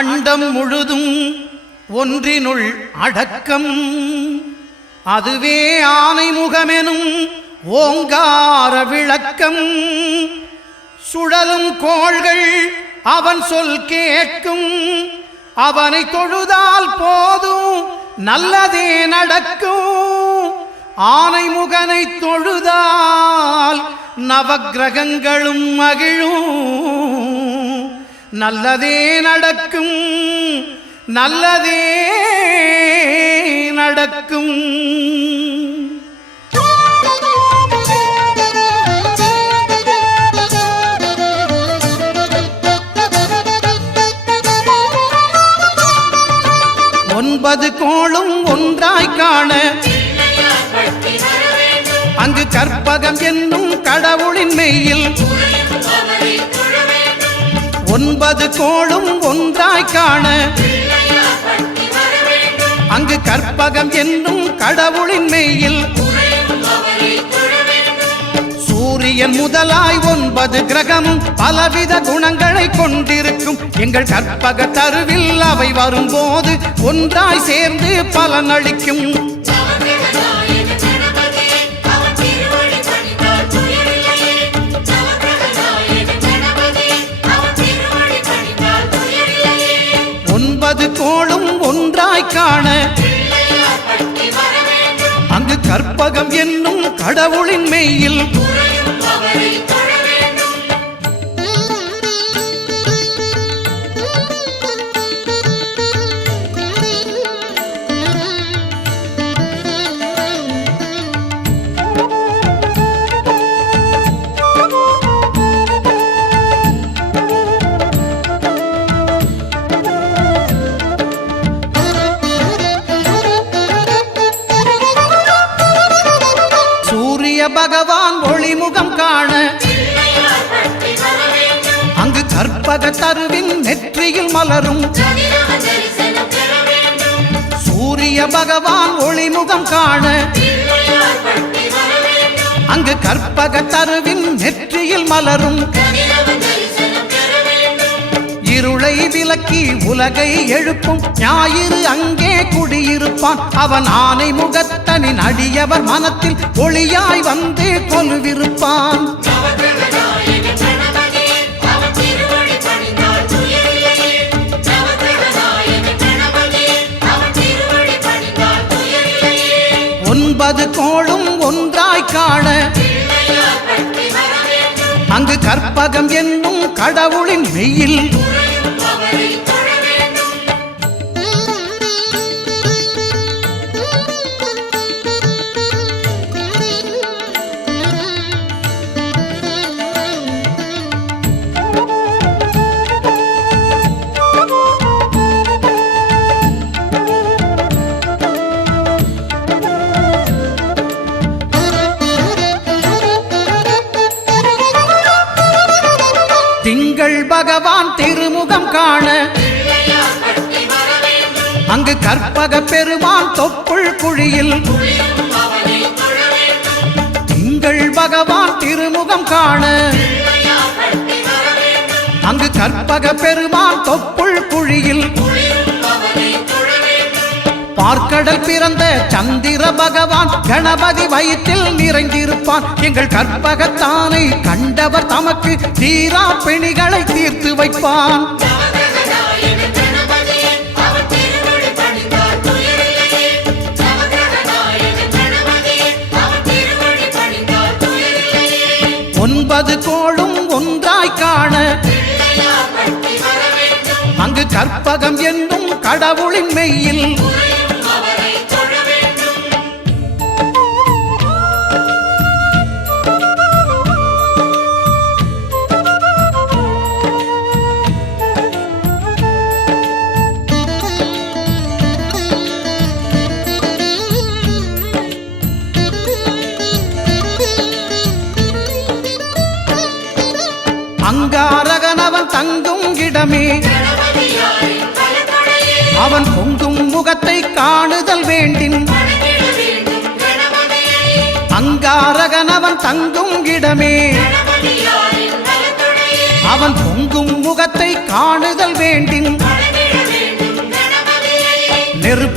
அண்டம் முழுதும் ஒன்றினுள் அடக்கம். அதுவே ஆனைமுகமெனும் ஓங்கார விளக்கம். சுழலும் கோள்கள் அவன் சொல் கேட்கும். அவனை தொழுதால் போதும் நல்லதே நடக்கும். ஆனைமுகனை தொழுதால் நவக்கிரகங்களும் மகிழும். நல்லதே நடக்கும், நல்லதே நடக்கும். ஒன்பது கோளும் ஒன்றாய் காண அங்கு கற்பகம் என்னும் கடவுளின் மெய்யில். ஒன்பது கோளும் ஒன்றாய் காண அங்கு கற்பகம் என்னும் கடவுளின் மெய்யில். சூரியன் முதலாய் 9 கிரகமும் பலவித குணங்களை கொண்டிருக்கும். எங்கள் கற்பக தருவில் அவை வரும்போது ஒன்றாய் சேர்ந்து பலனளிக்கும். ஒன்பது கோளும் ஒன்றாய் காண அங்கு கற்பகம் என்னும் கடவுளின் மெய்யில். பகவான் ஒளிமுகம் காண அங்கு கற்பக தருவின் நெற்றியில் மலரும். சூரிய பகவான் ஒளிமுகம் காண அங்கு கற்பக தருவின் நெற்றியில் மலரும். இருளை விலக்கி உலகை எழுப்பும் ஞாயிறு அங்கே குடியிருப்பான். அவன் ஆனை முகத்தனின் அடியவர் மனத்தில் ஒளியாய் வந்து கொலுவிருப்பான். ஒன்பது கோளும் ஒன்றாய் காண அங்கு கற்பகம் என்னும் கடவுளின் மெய்யில். திங்கள் பகவான் திருமுகம் காண அங்கு கற்பக பெருமான் தொப்புள் குழியில். திங்கள் பகவான் திருமுகம் காண அங்கு கற்பக பெருமான் தொப்புள் குழியில். பார்க்கடல் பிறந்த சந்திர பகவான் கணபதி வயிற்றில் நிறைந்திருப்பான். எங்கள் கற்பகத்தானை கண்டவர் தமக்கு தீரா பிணிகளை தீர்த்து வைப்பான். ஒன்பது கோளும் ஒன்றாய் காண அங்கு கற்பகம் என்னும் கடவுளின் மெய்யில். அங்காரகனவன் தங்கும் இடமே அவன் பொங்கும் முகத்தை காணுதல் வேண்டின். அங்காரகனவன் தங்கும் இடமே அவன் பொங்கும் முகத்தை காணுதல் வேண்டின்.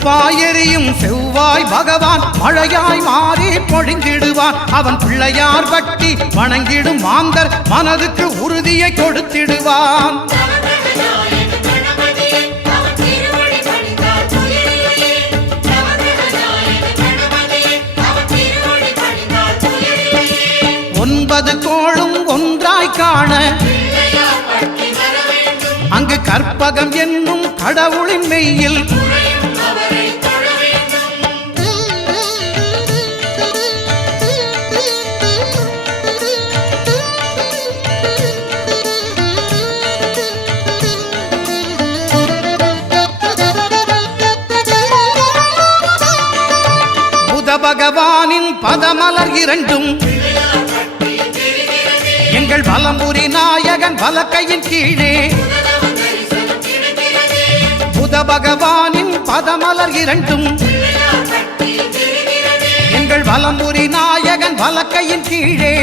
நெருப்பாயெரியும் செவ்வாய் பகவான் மழையாய் மாறி பொழிந்திடுவான். அவன் பிள்ளையார் பட்டி வணங்கிடும் மாந்தர் மனதுக்கு உறுதியை கொடுத்திடுவான். ஒன்பது கோளும் ஒன்றாய் காண அங்கு கற்பகம் என்னும் கடவுளின் மெய்யில் புத பகவானின் பதமலர் இரண்டும் எங்கள் வலம்புரி நாயகன் வலக்கையின் கீழே. புத பகவானின் பதமலர் இரண்டும் எங்கள் வலம்புரி நாயகன் வலக்கையின் கீழே.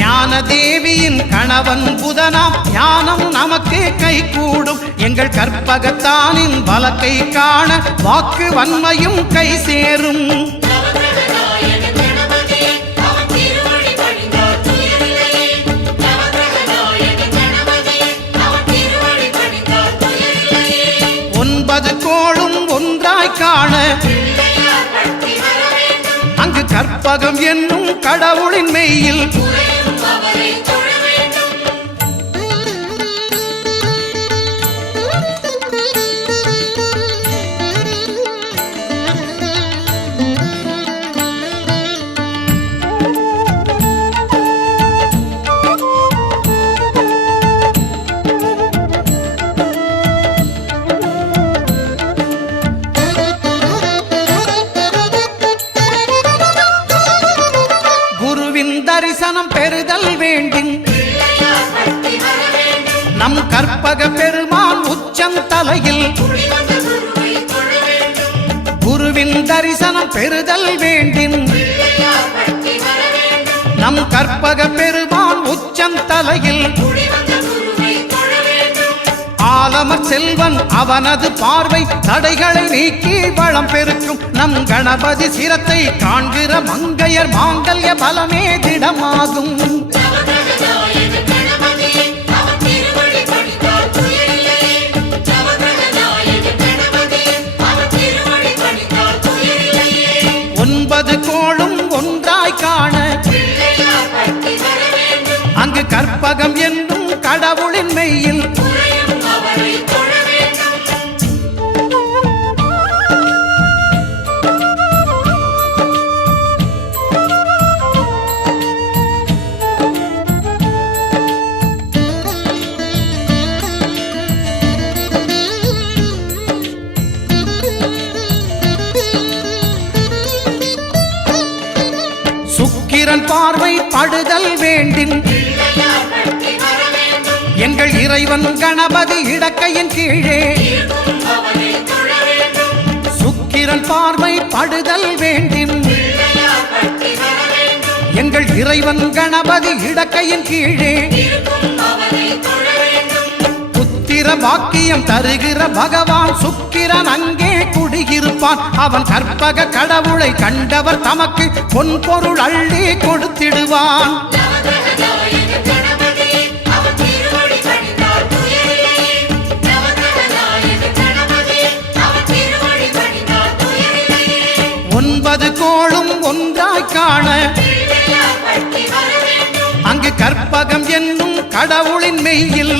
ஞான தேவியின் கணவன் புதனாம் ஞானம் நமக்கு கை கூடும். எங்கள் கற்பகத்தானின் வலக்கை காண வாக்கு வன்மையும் கை சேரும். ஒன்பது கோளும் ஒன்றாய் காண அங்கு கற்பகம் என்னும் கடவுளின் மெய்யில் தரிசனம் பெறுதல் வேண்டும். நம் கற்பக பெருமான் உச்சந்தலையில் குருவின் தரிசனம் பெறுதல் வேண்டும். நம் கற்பக பெருமான் உச்சந்தலையில் ஆலமர் செல்வன் அவனது பார்வை தடைகளை நீக்கி வளம் பெருக்கும். நம் கணபதி சிரத்தை காண்கிற மங்கையர் மாங்கல்ய பலமே திடமாகும். ஒன்பது கோளும் ஒன்றாய் காண அங்கு கற்பகம் என்னும் கடவுளின் மெய்யில் சுக்கிரன் பார்வை படுதல் வேண்டும். எங்கள் இறைவன் கணபதி இடக்கையின் கீழே சுக்கிரன் பார்வை படுதல் வேண்டும். எங்கள் இறைவன் கணபதி இடக்கையின் கீழே புத்திர வாக்கியம் தருகிற பகவான் சுக்கிரன் அங்கே குடியிருப்பான். அவன் கற்பக கடவுளை கண்டவர் தமக்கு பொன் பொருள் அள்ளி கொடுத்திடுவான். ஒன்பது கோளும் ஒன்றாய் காண அங்கு கற்பகம் என்னும் கடவுளின் மெய்யில்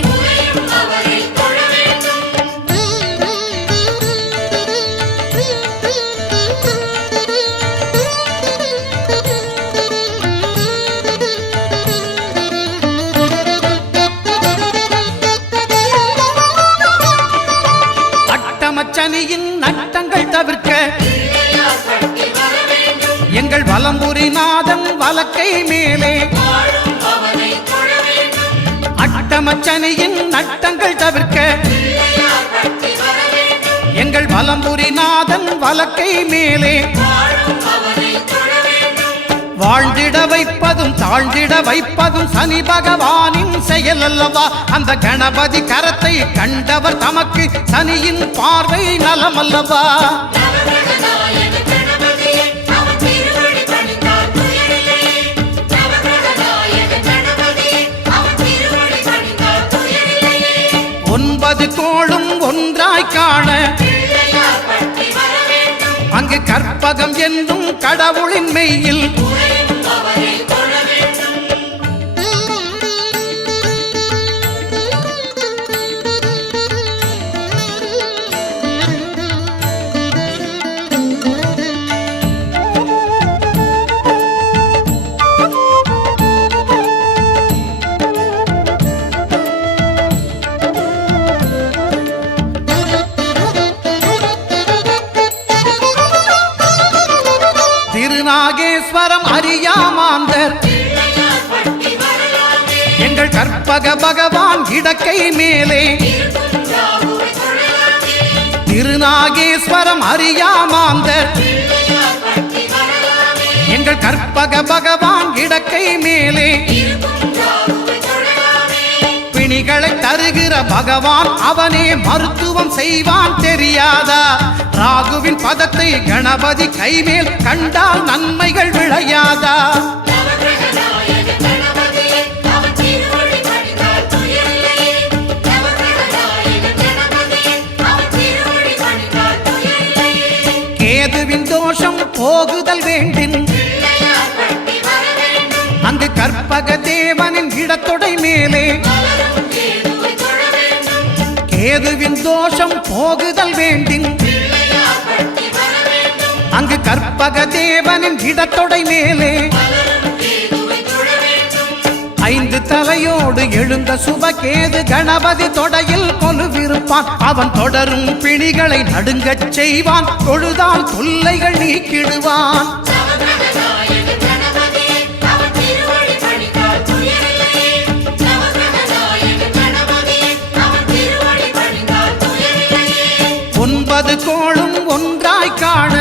அட்டமச்சனியின் நட்டங்கள் தவிர்க்க எங்கள் வலம்புரி நாதன் வலக்கை மேலே அட்டமச்சனியின் நட்டங்கள் தவிர்க்க எங்கள் வலம்புரி நாதன் வலக்கை மேலே வாழ்ந்திட வைப்பதும் தாழ்ந்திட வைப்பதும் சனி பகவானின் செயல் அல்லவா? அந்த கணபதி கரத்தை கண்டவர் தமக்கு சனியின் பார்வை நலமல்லவா? ஒன்பது கோளும் ஒன்றாய் காண அங்கு கற்பகம் என்னும் கடவுளின் மெய்யில் திருநாகேஸ்வரம் அறியாமாந்தர் எங்கள் கற்பக பகவான் இடக்கை மேலே திருநாகேஸ்வரம் அறியாமாந்தர் எங்கள் கற்பக பகவான் இடக்கை மேலே பிணிகளை தருகிற பகவான் அவனே மருத்துவம் செய்வான் தெரியாதா? ராகுவின் பதத்தை கணபதி கைமேல் கண்டால் நன்மைகள் விளையாதா? கேதுவின் தோஷம் போகுதல் வேண்டின் அங்கு கற்பக தேவனின் இடத்தொடை மேலே கேதுவின் தோஷம் போகுதல் வேண்டின் அங்கு கற்பக தேவனின் இடத்தொடை மேலே ஐந்து தலையோடு எழுந்த சுபகேது கணபதி தொடையில் கொலுவிருப்பான். அவன் தொடரும் பிணிகளை நடுங்கச் செய்வான். தொழுதால் தொல்லைகள் நீக்கிடுவான். ஒன்பது கோளும் ஒன்றாய் காண